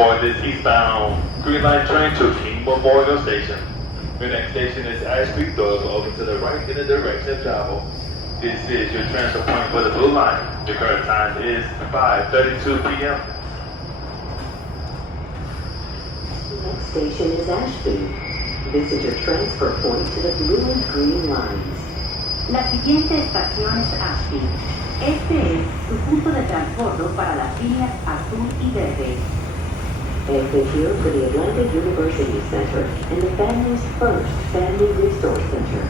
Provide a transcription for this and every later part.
aboard this eastbound Green Line train to King Memorial Station. Your next station is Ashby. Doors will open to the right in the direction of travel. This is your transfer point for the Blue Line. Your current time is 5:32 p.m. The next station is Ashby. This is your transfer point to the Blue and Green Lines. La siguiente estación es Ashby. Este es su punto de transbordo para las líneas azul y verde. Exit here for the Atlanta University Center and the family's first Family Resource Center.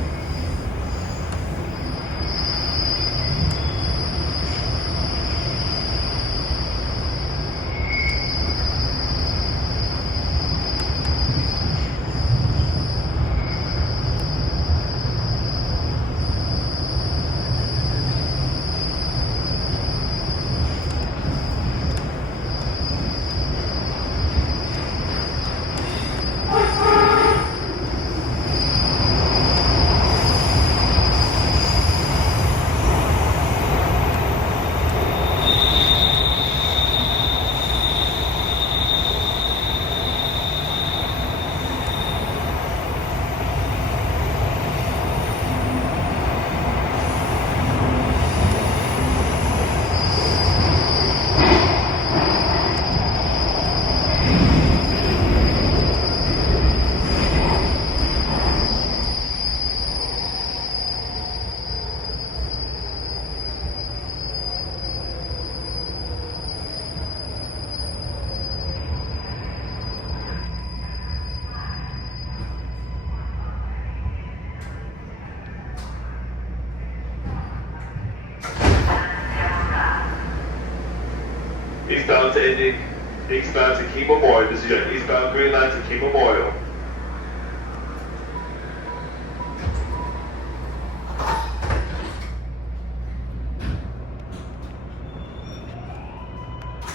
Eastbound to King Memorial. This is your eastbound Green Line to King Memorial.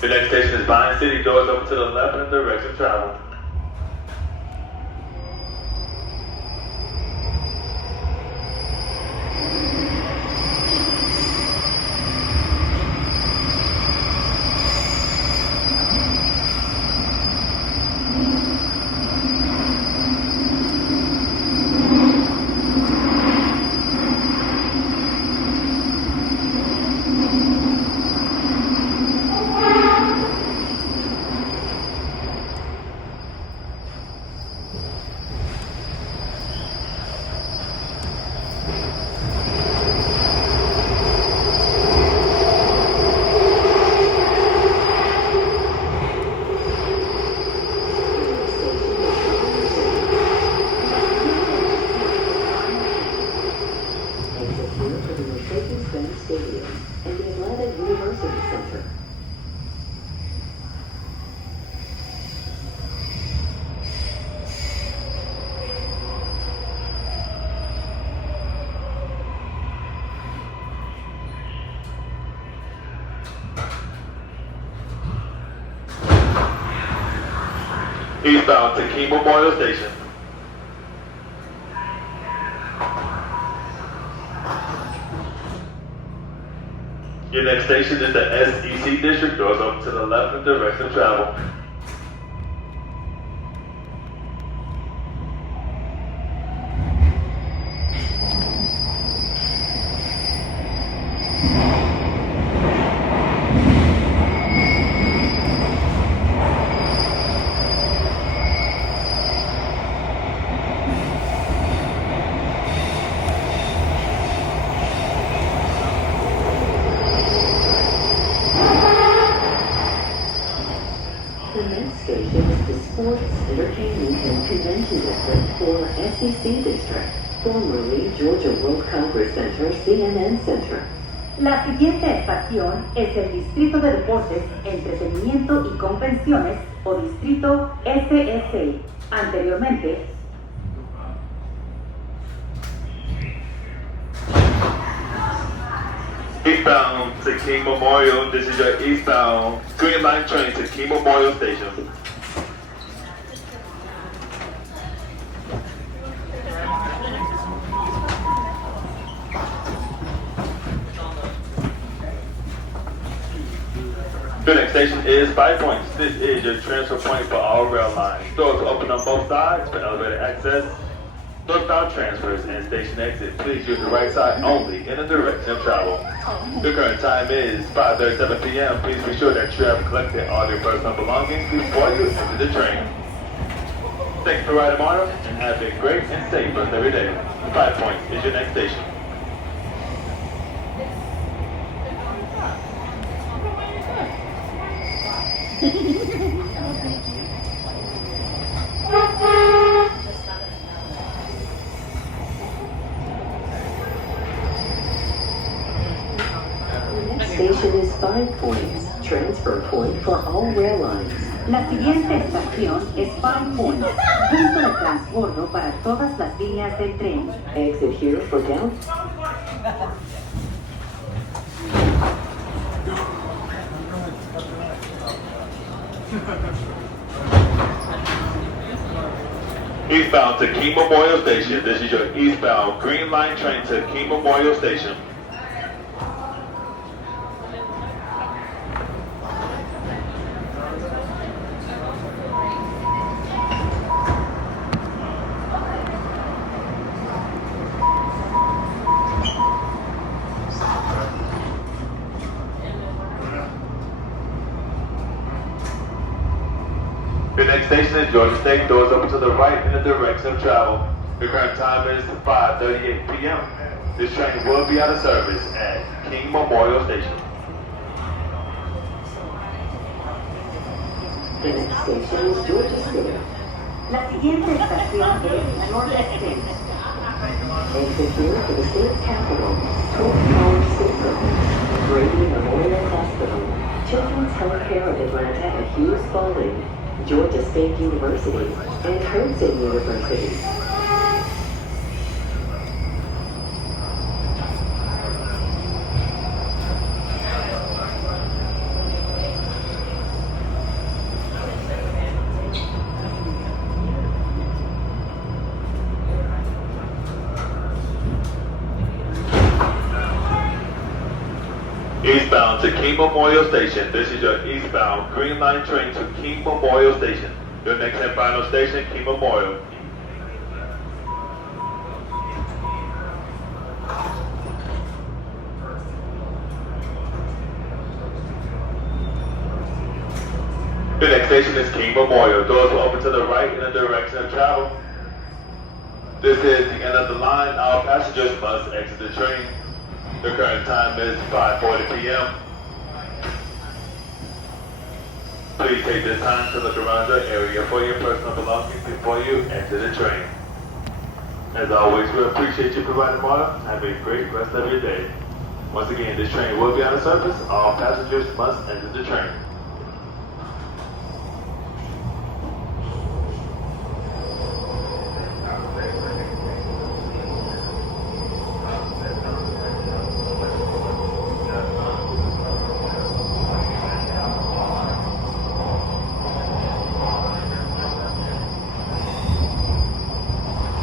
The next station is Vine City. Doors open to the left in the direction of travel. Eastbound to King Memorial Station. Your next station is the SEC District. Doors open to the left in the direction of travel. Formerly Georgia World Congress Center, CNN Center. La siguiente estación es el Distrito de Deportes, Entretenimiento y Convenciones o Distrito SSA. Anteriormente, Eastbound to King Memorial. This is your eastbound Green Line train to King Memorial Station. The next station is 5 Points. This is your transfer point for all rail lines. Doors will open on both sides for elevator access. Northbound transfers and station exit. Please use the right side only in the direction of travel. The current time is 5:37 p.m. Please be sure that you have collected all your personal belongings before you enter the train. Thanks for riding MARTA and have a great and safe rest every day. 5 Points is your next station. Station is 5 Points, transfer point for all rail lines. La siguiente estación es Five Points, punto de transbordo para todas las líneas del tren. Exit here for down. Eastbound to King Memorial Station. This is your eastbound Green Line train to King Memorial Station. Your next station is Georgia State. Doors open to the right in the direction of travel. Your current time is 5:38 p.m. This train will be out of service at King Memorial Station. The next station is Georgia State. La siguiente estación es Georgia State. Exit here for the state capitol, Twin Towers Silver, Brady Memorial Hospital, Children's Healthcare of Atlanta at Hughes Spalding, Georgia State University, and Hudson University. Eastbound to King Memorial Station. This is your eastbound Green Line train to King Memorial Station. Your next and final station, King Memorial. The next station is King Memorial. Doors will open to the right in the direction of travel. This is the end of the line. All passengers must exit the train. The current time is 5:40 p.m. Please take this time to look around your area for your personal belongings before you enter the train. As always, we appreciate you providing MARTA. Have a great rest of your day. Once again, this train will be out of service. All passengers must enter the train.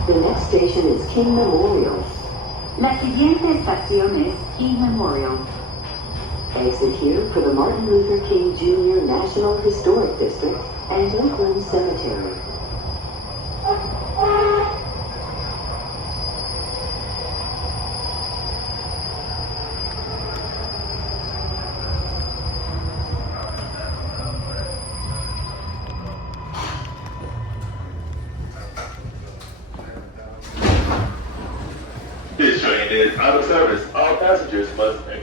The next station is King Memorial. La siguiente estación es King Memorial. Exit here for the Martin Luther King Jr. National Historic District and Lakeland Cemetery. This train is out of service. All passengers must exit